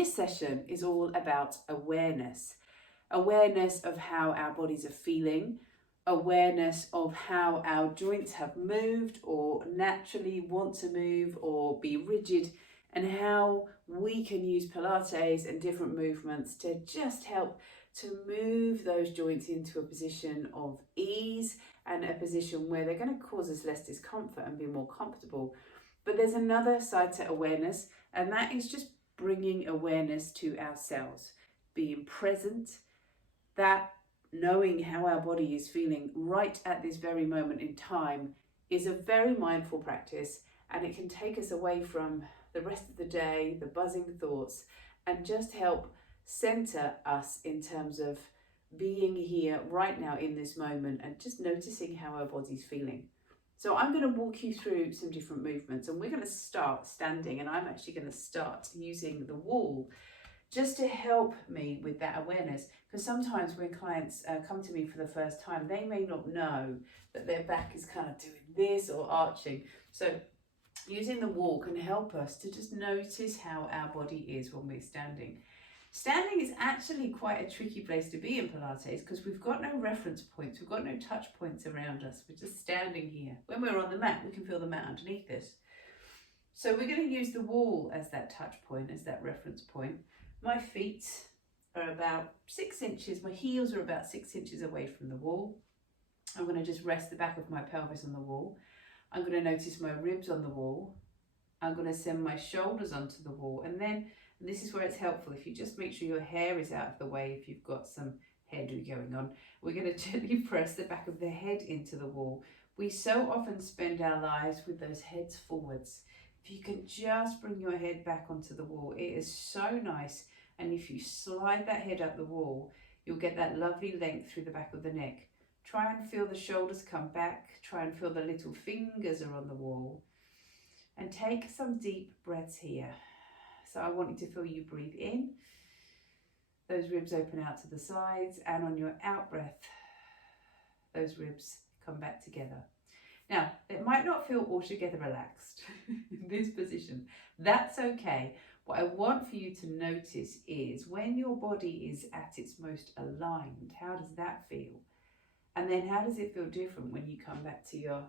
This session is all about awareness. Awareness of how our bodies are feeling, awareness of how our joints have moved or naturally want to move or be rigid, and how we can use Pilates and different movements to just help to move those joints into a position of ease and a position where they're going to cause us less discomfort and be more comfortable. But there's another side to awareness, and that is just bringing awareness to ourselves, being present, that knowing how our body is feeling right at this very moment in time is a very mindful practice, and it can take us away from the rest of the day, the buzzing thoughts, and just help center us in terms of being here right now in this moment and just noticing how our body's feeling. So I'm going to walk you through some different movements, and we're going to start standing, and I'm actually going to start using the wall just to help me with that awareness, because sometimes when clients come to me for the first time, they may not know that their back is kind of doing this or arching. So using the wall can help us to just notice how our body is when we're standing. Standing is actually quite a tricky place to be in Pilates because we've got no reference points, we've got no touch points around us, we're just standing here. When we're on the mat, we can feel the mat underneath us. So we're going to use the wall as that touch point, as that reference point. My feet are about 6 inches, my heels are about 6 inches away from the wall. I'm going to just rest the back of my pelvis on the wall. I'm going to notice my ribs on the wall. I'm going to send my shoulders onto the wall, and then this is where it's helpful if you just make sure your hair is out of the way if you've got some hairdo going on. We're going to gently press the back of the head into the wall. We so often spend our lives with those heads forwards. If you can just bring your head back onto the wall, it is so nice. And if you slide that head up the wall, you'll get that lovely length through the back of the neck. Try and feel the shoulders come back. Try and feel the little fingers are on the wall. And take some deep breaths here. So I want you to feel you breathe in. Those ribs open out to the sides, and on your out breath, those ribs come back together. Now, it might not feel altogether relaxed in this position. That's okay. What I want for you to notice is when your body is at its most aligned, how does that feel? And then how does it feel different when you come back to your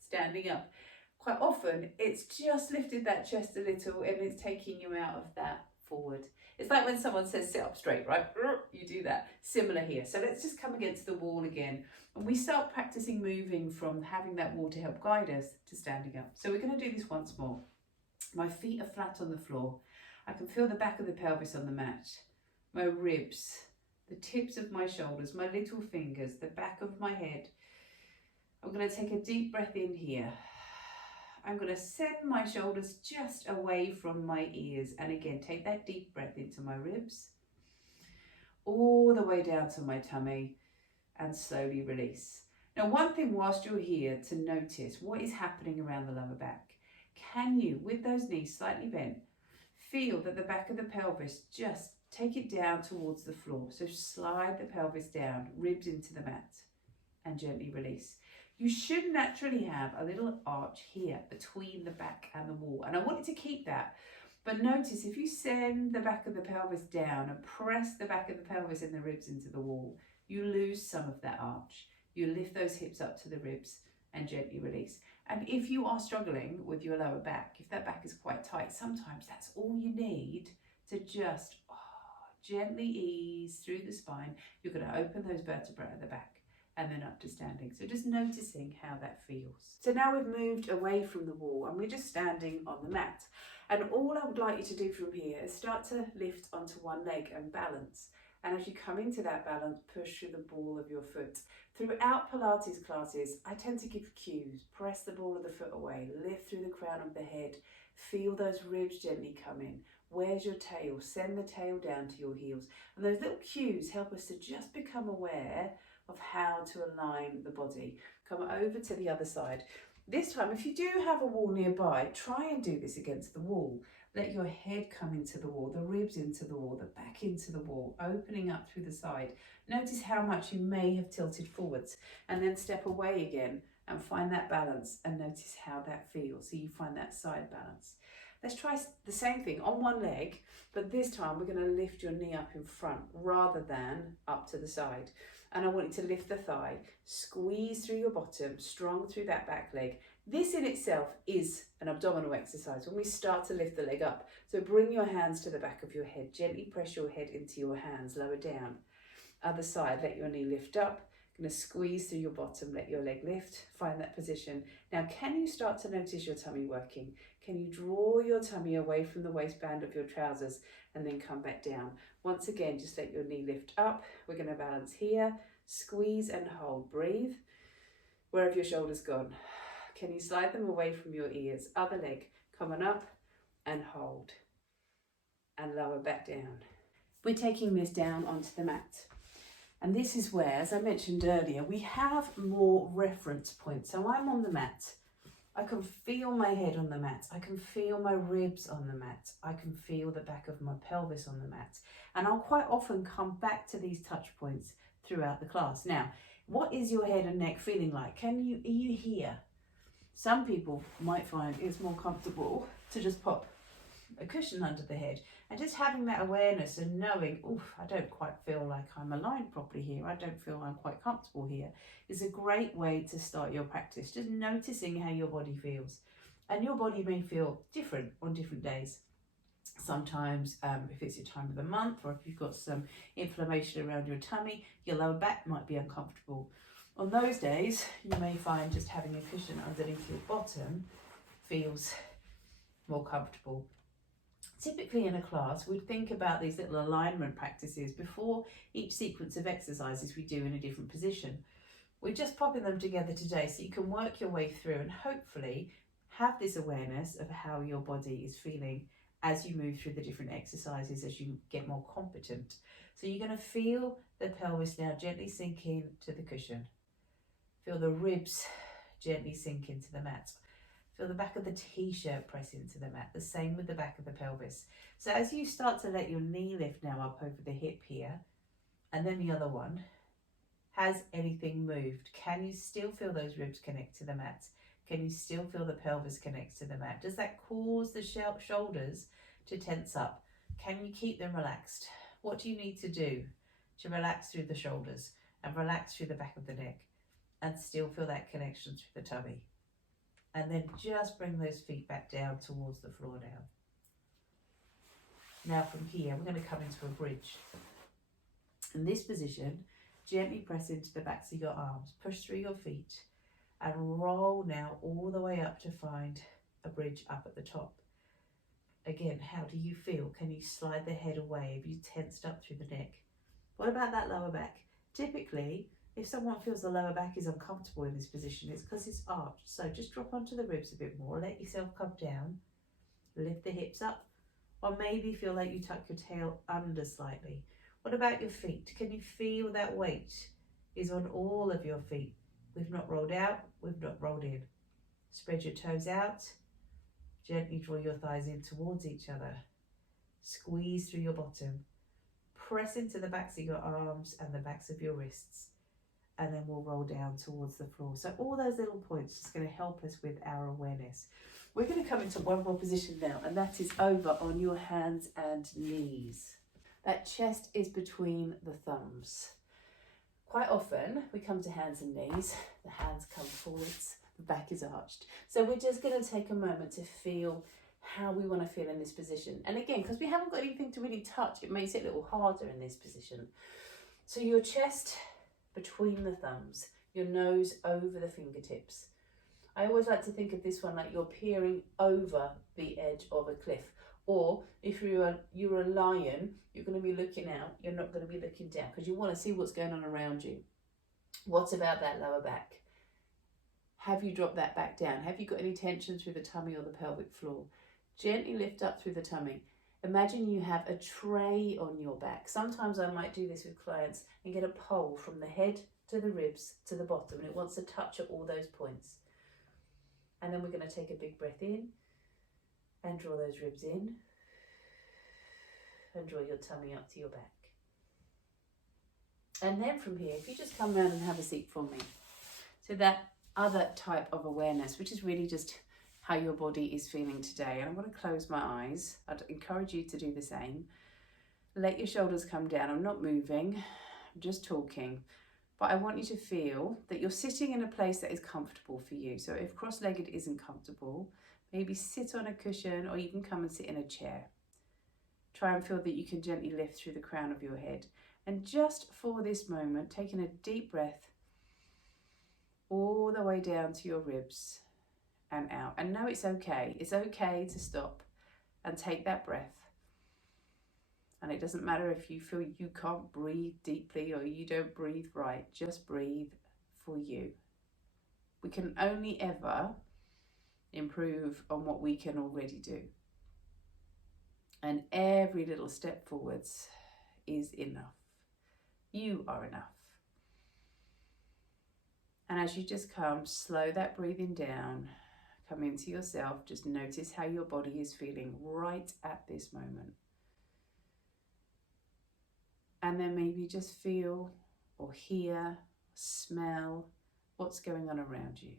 standing up? Quite often, it's just lifted that chest a little and it's taking you out of that forward. It's like when someone says sit up straight, right? You do that. Similar here. So let's just come against the wall again. And we start practicing moving from having that wall to help guide us to standing up. So we're going to do this once more. My feet are flat on the floor. I can feel the back of the pelvis on the mat. My ribs, the tips of my shoulders, my little fingers, the back of my head. I'm going to take a deep breath in here. I'm going to send my shoulders just away from my ears, and again take that deep breath into my ribs, all the way down to my tummy, and slowly release. Now, one thing whilst you're here to notice what is happening around the lower back. Can you, with those knees slightly bent, feel that the back of the pelvis, just take it down towards the floor. So slide the pelvis down, ribs into the mat, and gently release. You should naturally have a little arch here between the back and the wall, and I want you to keep that. But notice if you send the back of the pelvis down and press the back of the pelvis and the ribs into the wall, you lose some of that arch. You lift those hips up to the ribs and gently release. And if you are struggling with your lower back, if that back is quite tight, sometimes that's all you need to just gently ease through the spine. You're going to open those vertebrae at the back and then up to standing. So just noticing how that feels. So now we've moved away from the wall and we're just standing on the mat. And all I would like you to do from here is start to lift onto one leg and balance. And as you come into that balance, push through the ball of your foot. Throughout Pilates classes, I tend to give cues. Press the ball of the foot away, lift through the crown of the head, feel those ribs gently come in. Where's your tail? Send the tail down to your heels. And those little cues help us to just become aware of how to align the body. Come over to the other side. This time, if you do have a wall nearby, try and do this against the wall. Let your head come into the wall, the ribs into the wall, the back into the wall, opening up through the side. Notice how much you may have tilted forwards, and then step away again and find that balance and notice how that feels. So you find that side balance. Let's try the same thing on one leg, but this time we're going to lift your knee up in front rather than up to the side. And I want you to lift the thigh, squeeze through your bottom, strong through that back leg. This in itself is an abdominal exercise when we start to lift the leg up. So bring your hands to the back of your head, gently press your head into your hands, lower down. Other side, let your knee lift up. Going to squeeze through your bottom, let your leg lift, find that position. Now, can you start to notice your tummy working? Can you draw your tummy away from the waistband of your trousers and then come back down? Once again, just let your knee lift up. We're going to balance here, squeeze and hold, breathe. Where have your shoulders gone? Can you slide them away from your ears? Other leg, coming up and hold and lower back down. We're taking this down onto the mat. And this is where, as I mentioned earlier, we have more reference points. So I'm on the mat. I can feel my head on the mat. I can feel my ribs on the mat. I can feel the back of my pelvis on the mat. And I'll quite often come back to these touch points throughout the class. Now, what is your head and neck feeling like? Are you here? Some people might find it's more comfortable to just pop a cushion under the head, and just having that awareness and knowing, I don't quite feel like I'm aligned properly here, I don't feel I'm quite comfortable here, is a great way to start your practice. Just noticing how your body feels. And your body may feel different on different days. Sometimes if it's your time of the month, or if you've got some inflammation around your tummy, your lower back might be uncomfortable. On those days, you may find just having a cushion underneath your bottom feels more comfortable. Typically in a class, we'd think about these little alignment practices before each sequence of exercises we do in a different position. We're just popping them together today so you can work your way through and hopefully have this awareness of how your body is feeling as you move through the different exercises, as you get more competent. So you're going to feel the pelvis now gently sink in to the cushion. Feel the ribs gently sink into the mat. Feel the back of the t-shirt press into the mat, the same with the back of the pelvis. So as you start to let your knee lift now up over the hip here, and then the other one, has anything moved? Can you still feel those ribs connect to the mat? Can you still feel the pelvis connect to the mat? Does that cause the shoulders to tense up? Can you keep them relaxed? What do you need to do to relax through the shoulders and relax through the back of the neck and still feel that connection through the tummy? And then just bring those feet back down towards the floor now. Now from here, we're going to come into a bridge. In this position, gently press into the backs of your arms, push through your feet, and roll now all the way up to find a bridge up at the top. Again, how do you feel? Can you slide the head away? Have you tensed up through the neck? What about that lower back? Typically, if someone feels the lower back is uncomfortable in this position, it's because it's arched. So just drop onto the ribs a bit more, let yourself come down, lift the hips up, or maybe feel like you tuck your tail under slightly. What about your feet? Can you feel that weight is on all of your feet? We've not rolled out, we've not rolled in. Spread your toes out, gently draw your thighs in towards each other. Squeeze through your bottom. Press into the backs of your arms and the backs of your wrists. And then we'll roll down towards the floor. So all those little points is going to help us with our awareness. We're going to come into one more position now, and that is over on your hands and knees. That chest is between the thumbs. Quite often we come to hands and knees, the hands come forwards, the back is arched. So we're just going to take a moment to feel how we want to feel in this position. And again, because we haven't got anything to really touch, it makes it a little harder in this position. So your chest between the thumbs, your nose over the fingertips. I always like to think of this one like you're peering over the edge of a cliff. Or if you're a lion, you're going to be looking out, you're not going to be looking down because you want to see what's going on around you. What about that lower back? Have you dropped that back down? Have you got any tension through the tummy or the pelvic floor? Gently lift up through the tummy. Imagine you have a tray on your back. Sometimes I might do this with clients and get a pole from the head to the ribs to the bottom, and it wants to touch at all those points. And then we're going to take a big breath in and draw those ribs in and draw your tummy up to your back. And then from here, if you just come around and have a seat for me. So that other type of awareness, which is really just how your body is feeling today. And I'm going to close my eyes. I'd encourage you to do the same. Let your shoulders come down. I'm not moving, I'm just talking. But I want you to feel that you're sitting in a place that is comfortable for you. So if cross-legged isn't comfortable, maybe sit on a cushion or even come and sit in a chair. Try and feel that you can gently lift through the crown of your head. And just for this moment, taking a deep breath all the way down to your ribs and out. And know it's okay. It's okay to stop and take that breath. And it doesn't matter if you feel you can't breathe deeply or you don't breathe right. Just breathe for you. We can only ever improve on what we can already do. And every little step forwards is enough. You are enough. And as you just come, slow that breathing down, come into yourself, just notice how your body is feeling right at this moment. And then maybe just feel or hear, smell what's going on around you.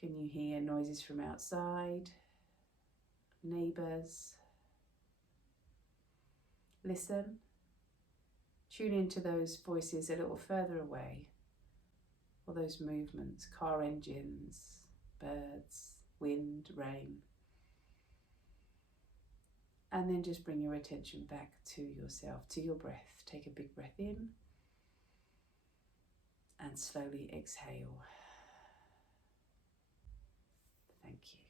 Can you hear noises from outside, neighbours? Listen. Tune into those voices a little further away, or those movements, car engines, birds, wind, rain. And then just bring your attention back to yourself, to your breath. Take a big breath in and slowly exhale. Thank you.